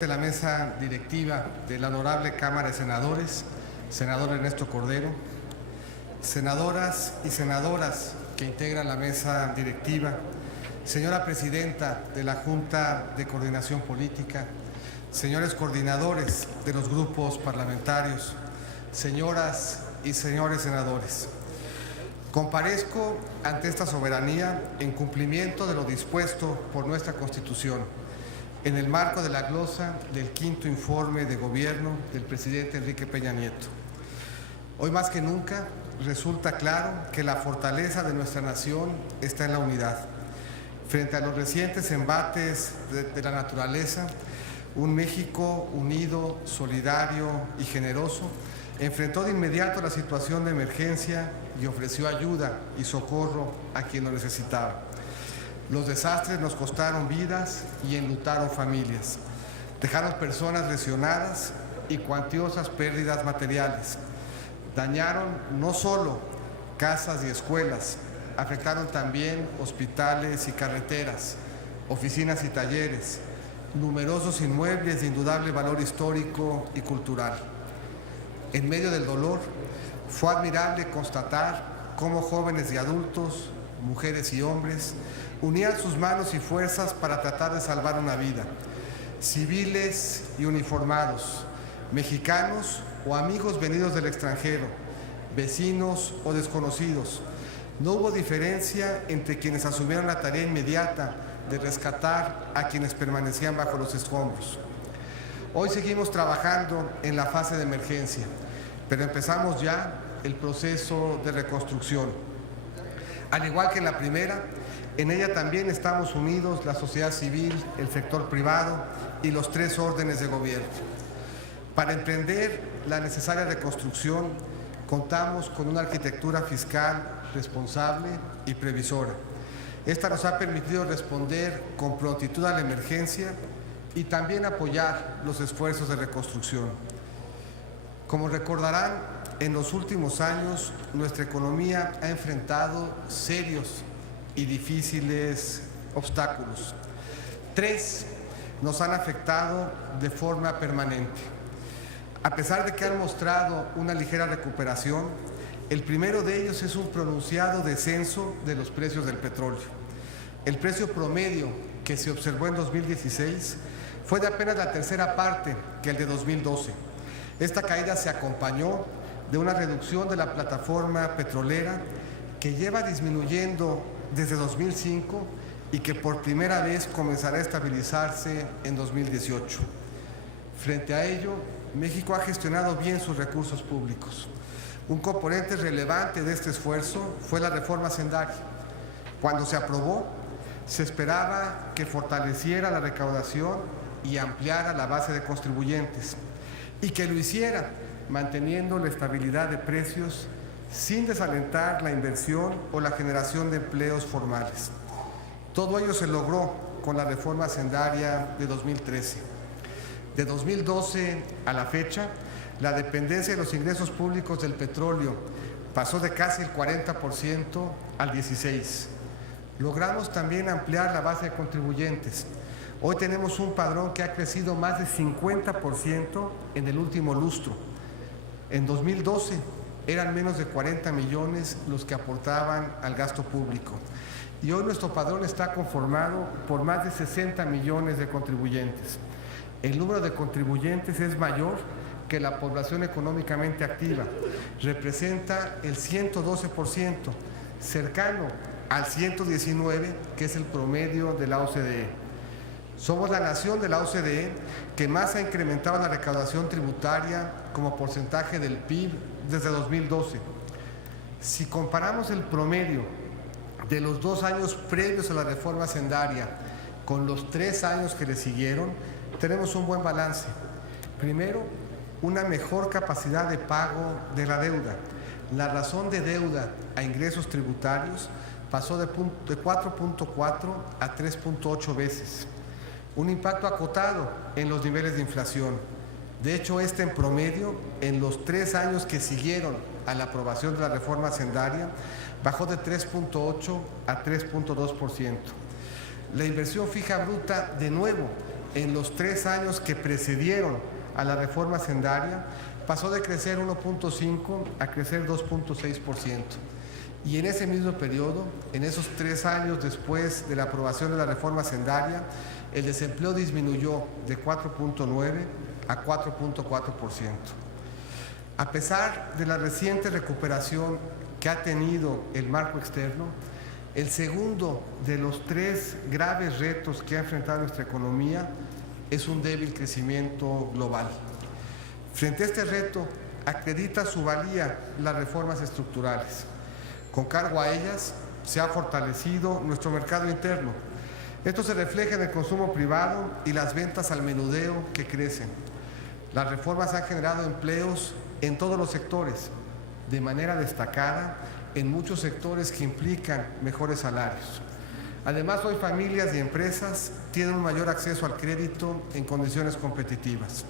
De la mesa directiva de la Honorable Cámara de Senadores, senador Ernesto Cordero, senadoras y senadoras que integran la mesa directiva, señora presidenta de la Junta de Coordinación Política, señores coordinadores de los grupos parlamentarios, señoras y señores senadores. Comparezco ante esta soberanía en cumplimiento de lo dispuesto por nuestra Constitución, en el marco de la glosa del quinto informe de gobierno del presidente Enrique Peña Nieto. Hoy más que nunca resulta claro que la fortaleza de nuestra nación está en la unidad. Frente a los recientes embates de la naturaleza, un México unido, solidario y generoso enfrentó de inmediato la situación de emergencia y ofreció ayuda y socorro a quien lo necesitaba. Los desastres nos costaron vidas y enlutaron familias, dejaron personas lesionadas y cuantiosas pérdidas materiales. Dañaron no solo casas y escuelas, afectaron también hospitales y carreteras, oficinas y talleres, numerosos inmuebles de indudable valor histórico y cultural. En medio del dolor, fue admirable constatar cómo jóvenes y adultos, mujeres y hombres, unían sus manos y fuerzas para tratar de salvar una vida. Civiles y uniformados, mexicanos o amigos venidos del extranjero, vecinos o desconocidos. No hubo diferencia entre quienes asumieron la tarea inmediata de rescatar a quienes permanecían bajo los escombros. Hoy seguimos trabajando en la fase de emergencia, pero empezamos ya el proceso de reconstrucción. Al igual que en la primera, en ella también estamos unidos la sociedad civil, el sector privado y los tres órdenes de gobierno. Para emprender la necesaria reconstrucción, contamos con una arquitectura fiscal responsable y previsora. Esta nos ha permitido responder con prontitud a la emergencia y también apoyar los esfuerzos de reconstrucción. Como recordarán, en los últimos años nuestra economía ha enfrentado serios y difíciles obstáculos. Tres nos han afectado de forma permanente. A pesar de que han mostrado una ligera recuperación, el primero de ellos es un pronunciado descenso de los precios del petróleo. El precio promedio que se observó en 2016 fue de apenas la tercera parte que el de 2012. Esta caída se acompañó de una reducción de la plataforma petrolera que lleva disminuyendo desde 2005 y que por primera vez comenzará a estabilizarse en 2018. Frente a ello, México ha gestionado bien sus recursos públicos. Un componente relevante de este esfuerzo fue la reforma hacendaria. Cuando se aprobó, se esperaba que fortaleciera la recaudación y ampliara la base de contribuyentes, y que lo hiciera manteniendo la estabilidad de precios sin desalentar la inversión o la generación de empleos formales. Todo ello se logró con la reforma hacendaria de 2013. De 2012 a la fecha, la dependencia de los ingresos públicos del petróleo pasó de casi el 40% al 16%. Logramos también ampliar la base de contribuyentes. Hoy tenemos un padrón que ha crecido más de 50% en el último lustro. En 2012 eran menos de 40 millones los que aportaban al gasto público. Y hoy nuestro padrón está conformado por más de 60 millones de contribuyentes. El número de contribuyentes es mayor que la población económicamente activa. Representa el 112%, cercano al 119%, que es el promedio de la OCDE. Somos la nación de la OCDE que más ha incrementado la recaudación tributaria como porcentaje del PIB desde 2012. Si comparamos el promedio de los 2 años previos a la reforma hacendaria con los 3 años que le siguieron, tenemos un buen balance. Primero, una mejor capacidad de pago de la deuda. La razón de deuda a ingresos tributarios pasó de 4.4 a 3.8 veces. Un impacto acotado en los niveles de inflación. De hecho, en promedio, en los 3 años que siguieron a la aprobación de la reforma hacendaria, bajó de 3.8 a 3.2%. La inversión fija bruta, de nuevo, en los 3 años que precedieron a la reforma hacendaria pasó de crecer 1.5 a crecer 2.6%. Y en ese mismo periodo, en esos 3 años después de la aprobación de la reforma hacendaria, el desempleo disminuyó de 4.9 a 4.4%. A pesar de la reciente recuperación que ha tenido el marco externo, el segundo de los 3 graves retos que ha enfrentado nuestra economía es un débil crecimiento global. Frente a este reto, acredita su valía las reformas estructurales. Con cargo a ellas, se ha fortalecido nuestro mercado interno. Esto se refleja en el consumo privado y las ventas al menudeo que crecen. Las reformas han generado empleos en todos los sectores, de manera destacada en muchos sectores que implican mejores salarios. Además, hoy familias y empresas tienen un mayor acceso al crédito en condiciones competitivas.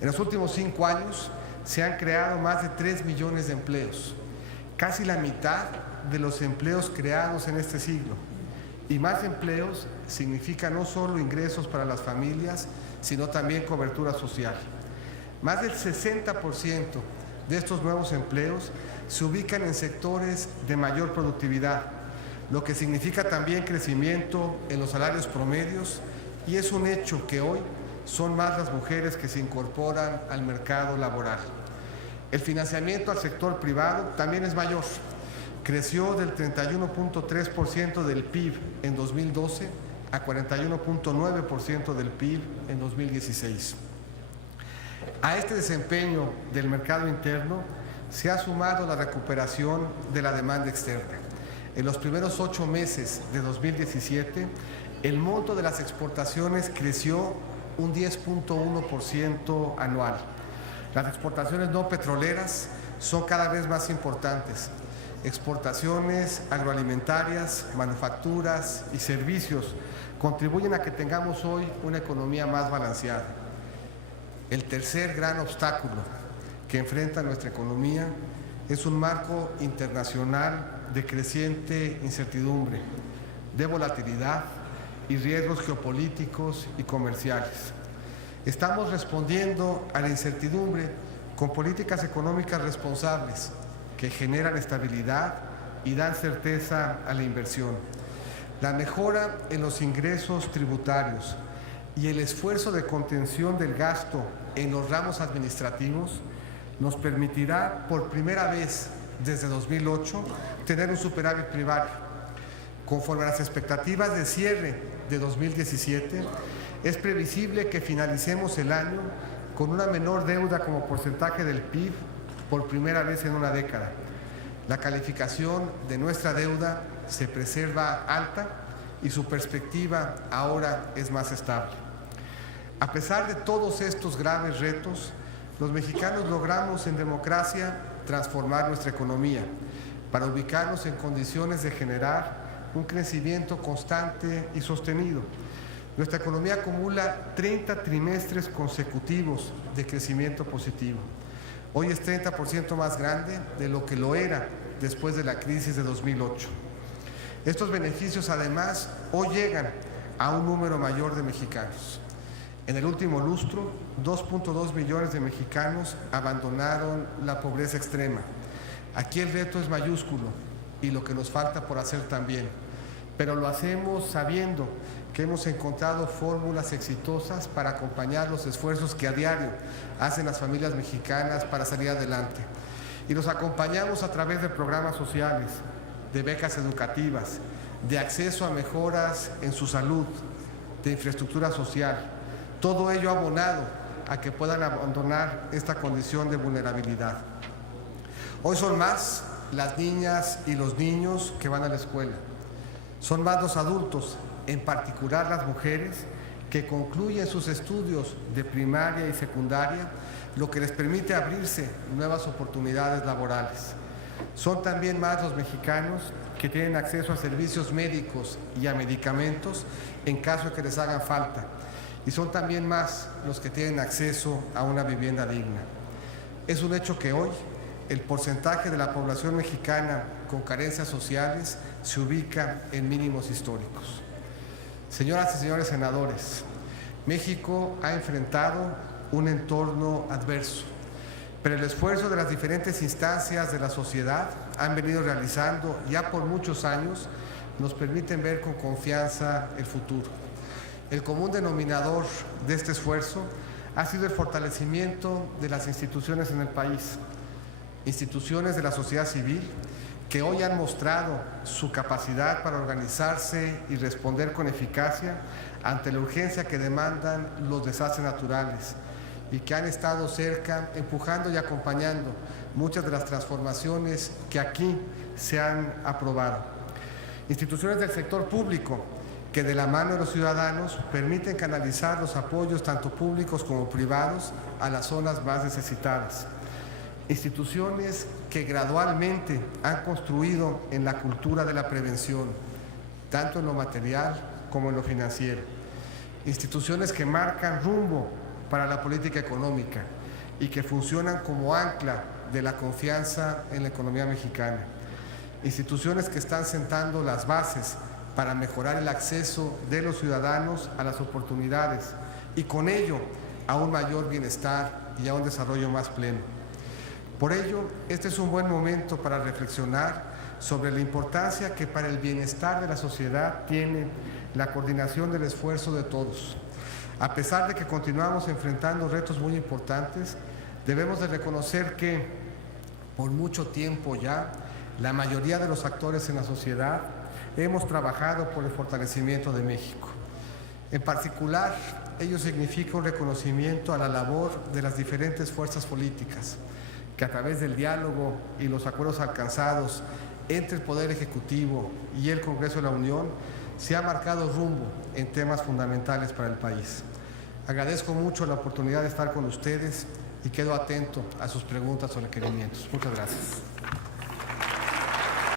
En los últimos 5 años se han creado más de 3 millones de empleos, casi la mitad de los empleos creados en este siglo. Y más empleos significa no solo ingresos para las familias, sino también cobertura social. Más del 60% de estos nuevos empleos se ubican en sectores de mayor productividad, lo que significa también crecimiento en los salarios promedios, y es un hecho que hoy son más las mujeres que se incorporan al mercado laboral. El financiamiento al sector privado también es mayor. Creció del 31.3% del PIB en 2012 a 41.9% del PIB en 2016. A este desempeño del mercado interno se ha sumado la recuperación de la demanda externa. En los primeros 8 meses de 2017, el monto de las exportaciones creció un 10.1% anual. Las exportaciones no petroleras son cada vez más importantes. Exportaciones agroalimentarias, manufacturas y servicios contribuyen a que tengamos hoy una economía más balanceada. El tercer gran obstáculo que enfrenta nuestra economía es un marco internacional de creciente incertidumbre, de volatilidad y riesgos geopolíticos y comerciales. Estamos respondiendo a la incertidumbre con políticas económicas responsables que generan estabilidad y dan certeza a la inversión. La mejora en los ingresos tributarios y el esfuerzo de contención del gasto en los ramos administrativos nos permitirá por primera vez desde 2008 tener un superávit primario. Conforme a las expectativas de cierre de 2017, es previsible que finalicemos el año con una menor deuda como porcentaje del PIB por primera vez en una década. La calificación de nuestra deuda se preserva alta y su perspectiva ahora es más estable. A pesar de todos estos graves retos, los mexicanos logramos en democracia transformar nuestra economía para ubicarnos en condiciones de generar un crecimiento constante y sostenido. Nuestra economía acumula 30 trimestres consecutivos de crecimiento positivo. Hoy es 30% más grande de lo que lo era después de la crisis de 2008. Estos beneficios, además, hoy llegan a un número mayor de mexicanos. En el último lustro, 2.2 millones de mexicanos abandonaron la pobreza extrema. Aquí el reto es mayúsculo y lo que nos falta por hacer también, pero lo hacemos sabiendo que hemos encontrado fórmulas exitosas para acompañar los esfuerzos que a diario hacen las familias mexicanas para salir adelante. Y los acompañamos a través de programas sociales, de becas educativas, de acceso a mejoras en su salud, de infraestructura social. Todo ello abonado a que puedan abandonar esta condición de vulnerabilidad. Hoy son más las niñas y los niños que van a la escuela. Son más los adultos, en particular las mujeres, que concluyen sus estudios de primaria y secundaria, lo que les permite abrirse nuevas oportunidades laborales. Son también más los mexicanos que tienen acceso a servicios médicos y a medicamentos en caso de que les hagan falta. Y son también más los que tienen acceso a una vivienda digna. Es un hecho que hoy el porcentaje de la población mexicana con carencias sociales se ubica en mínimos históricos. Señoras y señores senadores, México ha enfrentado un entorno adverso, pero el esfuerzo de las diferentes instancias de la sociedad han venido realizando ya por muchos años nos permiten ver con confianza el futuro. El común denominador de este esfuerzo ha sido el fortalecimiento de las instituciones en el país, instituciones de la sociedad civil que hoy han mostrado su capacidad para organizarse y responder con eficacia ante la urgencia que demandan los desastres naturales y que han estado cerca, empujando y acompañando muchas de las transformaciones que aquí se han aprobado. Instituciones del sector público que de la mano de los ciudadanos permiten canalizar los apoyos tanto públicos como privados a las zonas más necesitadas. Instituciones que gradualmente han construido en la cultura de la prevención, tanto en lo material como en lo financiero. Instituciones que marcan rumbo para la política económica y que funcionan como ancla de la confianza en la economía mexicana. Instituciones que están sentando las bases para mejorar el acceso de los ciudadanos a las oportunidades y con ello a un mayor bienestar y a un desarrollo más pleno. Por ello, este es un buen momento para reflexionar sobre la importancia que para el bienestar de la sociedad tiene la coordinación del esfuerzo de todos. A pesar de que continuamos enfrentando retos muy importantes, debemos de reconocer que por mucho tiempo ya la mayoría de los actores en la sociedad hemos trabajado por el fortalecimiento de México. En particular, ello significa un reconocimiento a la labor de las diferentes fuerzas políticas, que a través del diálogo y los acuerdos alcanzados entre el Poder Ejecutivo y el Congreso de la Unión, se ha marcado rumbo en temas fundamentales para el país. Agradezco mucho la oportunidad de estar con ustedes y quedo atento a sus preguntas o requerimientos. Muchas gracias.